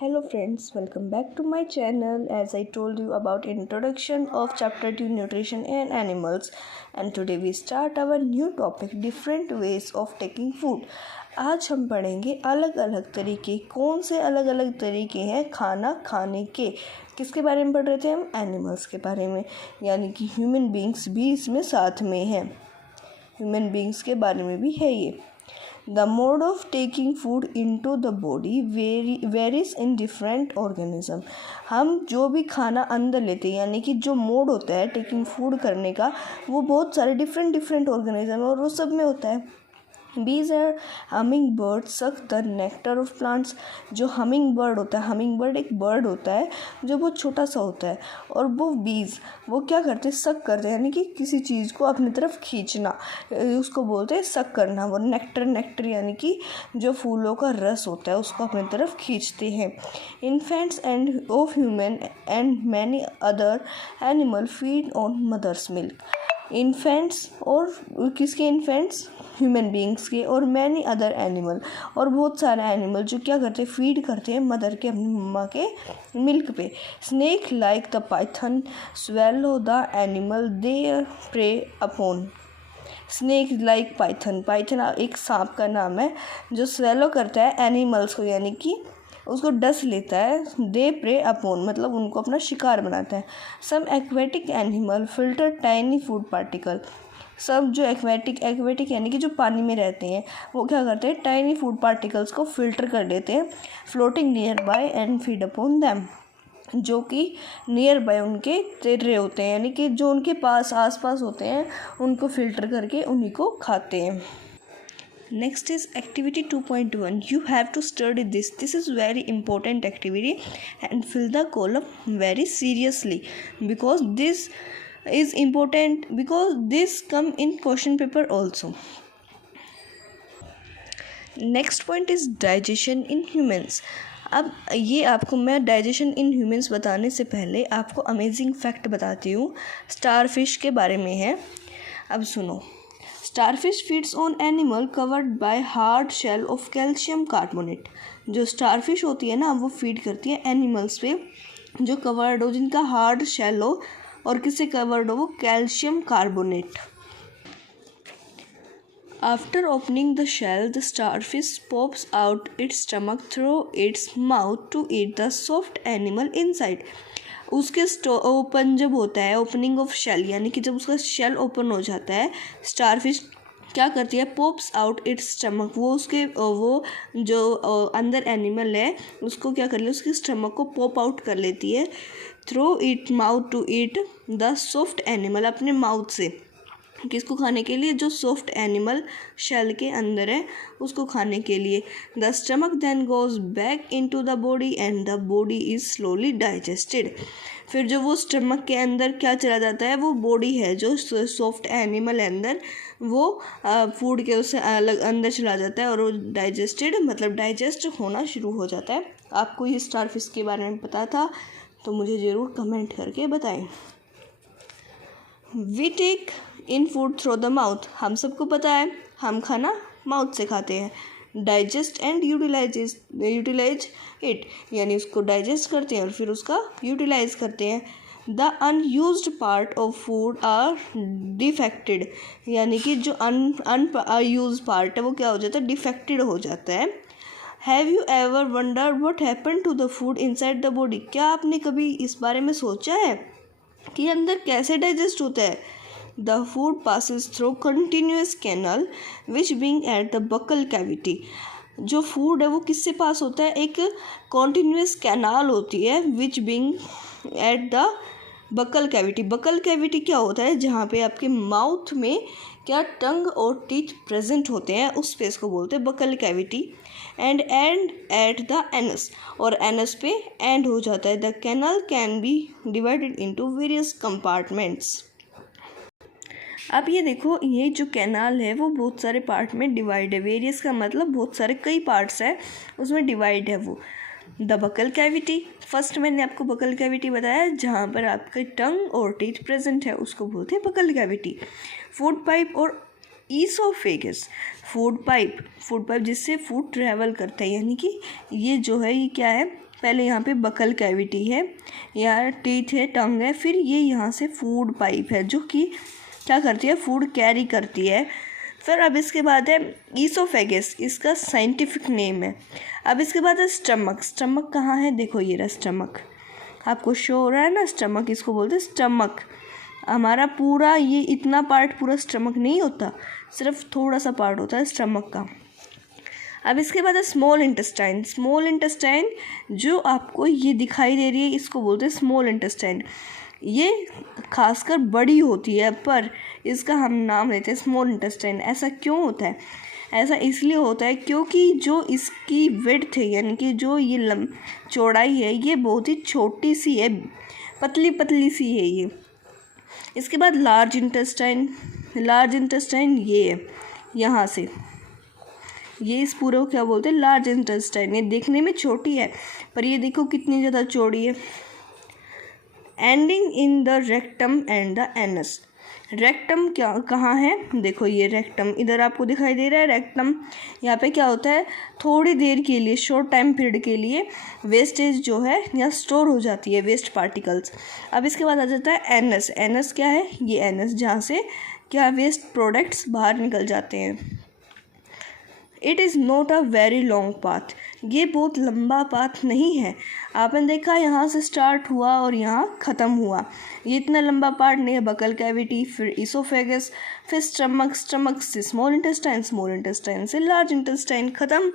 Hello friends, welcome back to my channel. As I told you about introduction of chapter 2 nutrition and animals, and today we start our new topic different ways of taking food. आज हम पढ़ेंगे अलग अलग तरीके, कौन से अलग अलग तरीके हैं खाना खाने के। किसके बारे में पढ़ रहे थे हम? एनिमल्स के बारे में, यानी कि ह्यूमन बींग्स भी इसमें साथ में हैं। ह्यूमन बींग्स के बारे में भी है ये। The mode of taking food into the body varies in different organism. हम जो भी खाना अंदर लेते हैं, यानी कि जो मोड होता है टेकिंग फूड करने का, वो बहुत सारे डिफरेंट ऑर्गेनिज्म है और वो सब में होता है। Bees are humming bird suck the nectar of plants. जो हमिंग बर्ड होता है, हमिंग बर्ड एक बर्ड होता है जो बहुत छोटा सा होता है, और वो बीज वो क्या करते हैं, सक करते हैं, यानी कि किसी चीज़ को अपनी तरफ खींचना, उसको बोलते हैं सक करना। वो नेक्टर यानी कि जो फूलों का रस होता है उसको अपनी तरफ खींचते हैं। Infants and of human and many other animal feed on mother's milk. Infants और किसके इन्फेंट्स? ह्यूमन बींग्स के, और मैनी अदर एनिमल, और बहुत सारे एनिमल जो क्या करते हैं, फीड करते हैं मदर के, अपनी मम्मा के मिल्क पे। Snake like the python swallow the animal they prey upon. Snake like python एक सांप का नाम है जो स्वेलो करता है एनिमल्स को, यानी कि उसको डस लेता है। दे प्रे अपॉन मतलब उनको अपना शिकार बनाता है। Some aquatic animal filter tiny food particle. सब जो एक्वेटिक यानी कि जो पानी में रहते हैं, वो क्या करते हैं, टाइनी फूड पार्टिकल्स को फिल्टर कर देते हैं, floating near by and feed upon them. जो कि नियर बाय उनके तेरे होते हैं, यानी कि जो उनके आसपास होते हैं, उनको फिल्टर करके उन्हीं को खाते हैं। Next is activity 2.1. You have to study this. This is very important activity and fill the column very seriously because this is important, because this come in question paper also. Next point is digestion in humans. अब ये आपको मैं digestion in humans बताने से पहले आपको amazing fact बताती हूँ। स्टारफिश के बारे में है, अब सुनो। Starfish feeds on animal covered by hard shell of calcium carbonate. जो स्टारफिश होती है ना, वो फीड करती है एनिमल्स पे जो कवर्ड हो, जिनका हार्ड शेल हो, और किससे कवर्ड हो, वो calcium carbonate. After opening the shell the starfish pops out its stomach through its mouth to eat the soft animal inside. उसके ओपन जब होता है, ओपनिंग ऑफ शेल, यानी कि जब उसका शेल ओपन हो जाता है, स्टारफिश क्या करती है, पॉप्स आउट इट्स स्टमक। वो जो अंदर एनिमल है उसको क्या कर ले, उसके स्टमक को पॉप आउट कर लेती है, through it mouth to eat the soft animal, अपने माउथ से। किसको खाने के लिए? जो सॉफ्ट एनिमल शेल के अंदर है उसको खाने के लिए। The stomach then goes back into the body and the body is slowly digested. फिर जो वो स्टमक के अंदर क्या चला जाता है, वो बॉडी है जो सॉफ्ट एनिमल है अंदर, वो फूड के उससे अलग अंदर चला जाता है और वो डाइजेस्टेड मतलब डाइजेस्ट होना शुरू हो जाता है। आपको ये स्टारफिश के बारे में पता था तो मुझे ज़रूर कमेंट करके बताएं। We take in food through the mouth. हम सबको पता है हम खाना माउथ से खाते हैं। डाइजेस्ट एंड यूटिलाइज इट, यानी उसको डाइजेस्ट करते हैं और फिर उसका यूटिलाइज करते हैं। The unused part of food are defected, यानी कि जो अनयूज पार्ट है वो क्या हो जाता है, डिफेक्टेड हो जाता है। Have you ever wonder what happen to the food inside the body. क्या आपने कभी इस बारे में सोचा है कि अंदर कैसे डाइजेस्ट होता है? The food passes through continuous canal which being at the buccal cavity. जो फूड है वो किससे पास होता है, एक कॉन्टीन्यूस कैनाल होती है which being at the buccal cavity. Buccal cavity क्या होता है, जहाँ पे आपके माउथ में क्या टंग और टीथ प्रेजेंट होते हैं, उस स्पेस को बोलते हैं buccal cavity. And at the anus, और एनस पे एंड हो जाता है। The canal can be divided into various compartments. अब ये देखो, ये जो कैनाल है वो बहुत सारे पार्ट में डिवाइड है। वेरियस का मतलब बहुत सारे, कई पार्ट्स है उसमें डिवाइड है वो। द बकल कैविटी, फर्स्ट मैंने आपको बकल कैविटी बताया जहाँ पर आपके टंग और टीथ प्रेजेंट है, उसको बोलते हैं बकल कैविटी। फूड पाइप और ईसोफेगस। फूड पाइप जिससे फूड ट्रैवल करता है, यानी कि ये जो है ये क्या है, पहले यहाँ पे बकल कैविटी है, यहाँ टीथ है, टंग है, फिर ये यहाँ से फूड पाइप है जो कि क्या करती है, फूड कैरी करती है। फिर अब इसके बाद है ईसोफेगस, इसका साइंटिफिक नेम है। अब इसके बाद है स्टमक। स्टमक कहाँ है, देखो ये रहा स्टमक, आपको शो हो रहा है ना स्टमक, इसको बोलते हैं स्टमक। हमारा पूरा ये इतना पार्ट पूरा स्टमक नहीं होता, सिर्फ थोड़ा सा पार्ट होता है स्टमक का। अब इसके बाद है स्मॉल इंटेस्टाइन। स्मॉल इंटेस्टाइन जो आपको ये दिखाई दे रही है इसको बोलते हैं स्मॉल इंटेस्टाइन। ये खासकर बड़ी होती है पर इसका हम नाम लेते हैं स्मॉल इंटेस्टाइन। ऐसा क्यों होता है, ऐसा इसलिए होता है क्योंकि जो इसकी विड्थ है यानी कि जो ये चौड़ाई है ये बहुत ही छोटी सी है, पतली पतली सी है ये। इसके बाद लार्ज इंटेस्टाइन। लार्ज इंटेस्टाइन ये है, यहाँ से ये इस पूरे को क्या बोलते हैं, लार्ज इंटेस्टाइन। ये देखने में छोटी है पर ये देखो कितनी ज़्यादा चौड़ी है। Ending in the rectum and the anus. Rectum क्या कहाँ है, देखो ये रेक्टम इधर आपको दिखाई दे रहा है। रेक्टम यहाँ पे क्या होता है, थोड़ी देर के लिए, शॉर्ट टाइम पीरियड के लिए वेस्टेज जो है यहाँ स्टोर हो जाती है, वेस्ट पार्टिकल्स। अब इसके बाद आ जाता है एनस। एनस क्या है, ये एनस जहाँ से क्या वेस्ट प्रोडक्ट्स बाहर निकल जाते हैं। It is not a very long path. ये बहुत लंबा पाथ नहीं है। आपने देखा यहाँ से स्टार्ट हुआ और यहाँ ख़त्म हुआ, ये इतना लंबा पार्ट नहीं है। बकल कैविटी, फिर ईसोफेगस, फिर स्टमक, स्टमक से स्मॉल इंटेस्टाइन, स्मॉल इंटेस्टाइन से लार्ज इंटेस्टाइन, ख़त्म।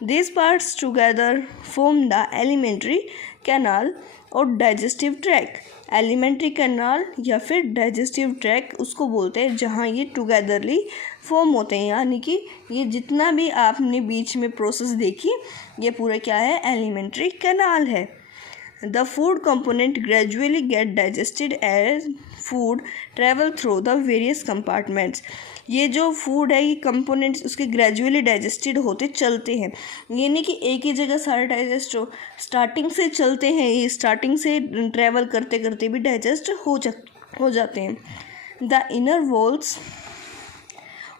These parts together form the alimentary canal और डाइजेस्टिव ट्रैक। एलिमेंट्री कैनाल या फिर डाइजेस्टिव ट्रैक उसको बोलते हैं जहाँ ये टुगेदरली फॉर्म होते हैं, यानी कि ये जितना भी आपने बीच में प्रोसेस देखी ये पूरा क्या है, एलिमेंट्री कैनाल है। The food component gradually get digested as food travel through the various compartments. ये जो फूड है ये कंपोनेंट्स उसके ग्रेजुअली डाइजेस्टेड होते चलते हैं, ये नहीं कि एक ही जगह सारे डाइजेस्ट हो, स्टार्टिंग से चलते हैं, ये स्टार्टिंग से ट्रैवल करते करते भी डाइजेस्ट हो जाते हैं। The inner walls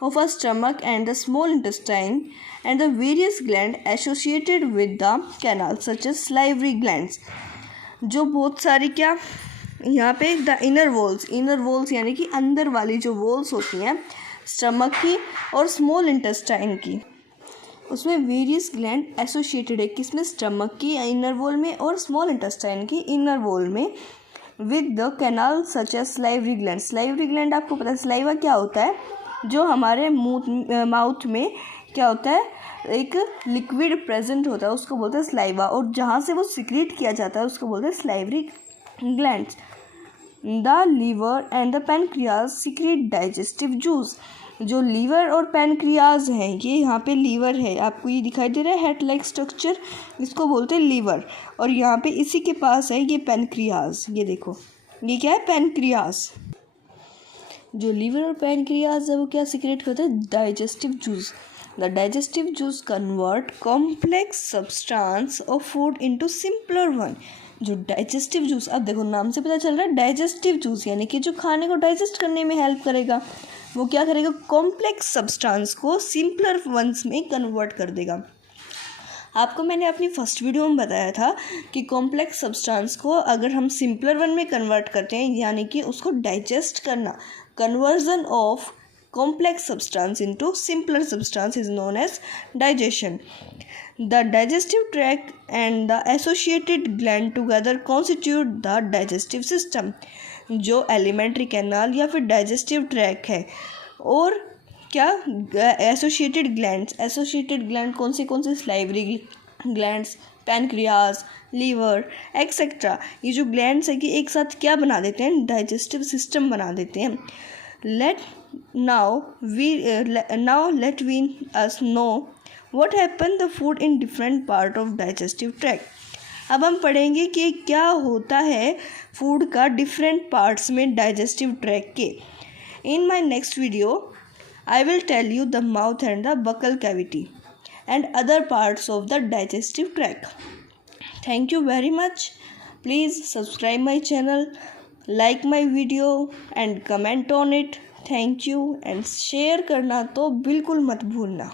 of a stomach and the small intestine and the various glands associated with the canal such as salivary glands। जो बहुत सारी क्या यहाँ पे द इनर वॉल्स यानी कि अंदर वाली जो वॉल्स होती हैं स्टमक की और स्मॉल इंटेस्टाइन की, उसमें वेरियस ग्लैंड एसोसिएटेड है, किसमें, स्टमक की इनर वॉल में और स्मॉल इंटेस्टाइन की इनर वॉल में, with the canal such as salivary gland. Salivary gland आपको पता है सलाइवा क्या होता है, जो हमारे माउथ में क्या होता है, एक लिक्विड प्रेजेंट होता है उसको बोलते हैं सलाइवा, और जहाँ से वो सिक्रीट किया जाता है उसको बोलते हैं salivary glands. The liver and the pancreas secrete digestive juice. जो लीवर और पैनक्रियाज हैं, ये यहाँ पे लीवर है, आपको ये दिखाई दे रहा है हेड लाइक स्ट्रक्चर, इसको बोलते हैं लीवर, और यहाँ पे इसी के पास है ये पैनक्रियाज। ये देखो ये क्या है, पैनक्रियाज। जो लीवर और पैनक्रियाज है वो क्या सिक्रेट करते हैं, digestive juice. The digestive juice convert complex substance of food into simpler one. जो डाइजेस्टिव जूस, अब देखो नाम से पता चल रहा है डाइजेस्टिव जूस यानी कि जो खाने को डाइजेस्ट करने में हेल्प करेगा, वो क्या करेगा, कॉम्प्लेक्स सब्सटेंस को सिंपलर वंस में कन्वर्ट कर देगा। आपको मैंने अपनी फर्स्ट वीडियो में बताया था कि कॉम्प्लेक्स सब्सटेंस को अगर हम सिंपलर वन में कन्वर्ट करते हैं यानी कि उसको डाइजेस्ट करना, conversion of complex substance into simpler substance is known as digestion. The digestive tract and the associated gland together constitute the digestive system। जो alimentary canal या फिर digestive tract है और क्या associated gland कौन से salivary glands, pancreas, liver etcetera, ये जो ग्लैंड्स है कि एक साथ क्या बना देते हैं, डाइजेस्टिव सिस्टम बना देते हैं। now let we us know what happen the food in different part of digestive tract। अब हम पढ़ेंगे कि क्या होता है फूड का डिफरेंट पार्ट्स में डाइजेस्टिव ट्रैक के। In my next video I will tell you the mouth and the buccal cavity and other parts of the digestive tract। Thank you very much। Please subscribe my channel, like my video and comment on it। Thank you and share करना तो बिल्कुल मत भूलना।